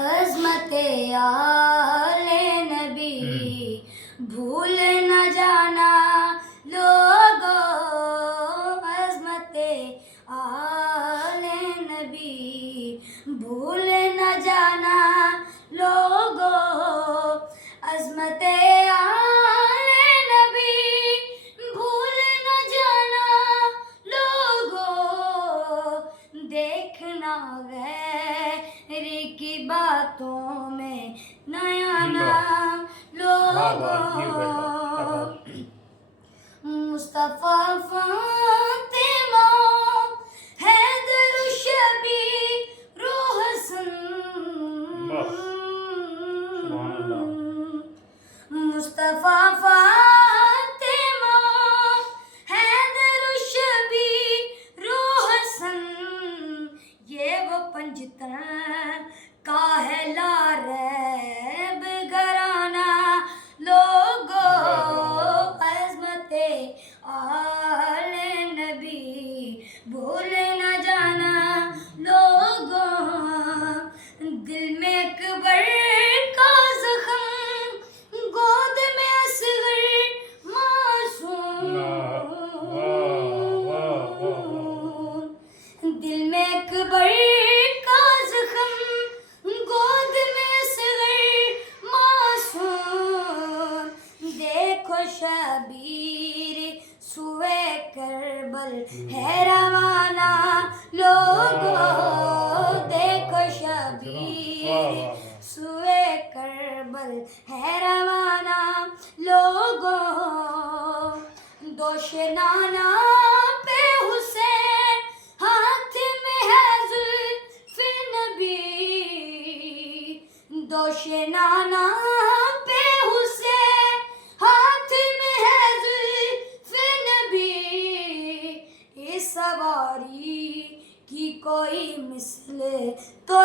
عظمت آل نبی بھول نہ جانا لوگو، عظمت آل نبی بھول نہ جانا لوگو، عظمت آل نبی بھول نہ جانا لوگو، دیکھنا غیر کی باتوں میں نیا نام لوگو، مصطفیٰ فاطمہ حیدر شبیر و حسن، مصطفیٰ فاطمہ حیدر شبیر و حسن، یہ وہ پنجتن کا ہے لا ریب گھرانہ لوگو، عظمت آل نبی بھول نہ جانا لوگو، دل میں اکبر کا زخم، گود میں اصغر معصوم، دل میں اکبر کا زخم، گود میں اصغر معصوم، دیکھو شبیر سوئے کربل ہے روانہ لوگو، دیکھو شبیر سوئے کربل ہے روانہ لوگو، دوش نانا پہ حسین ہاتھ میں ہے زلف نبی، دوش نانا پہ حسین ہاتھ میں ہے زلف نبی، اس سواری کی کوئی مثل تو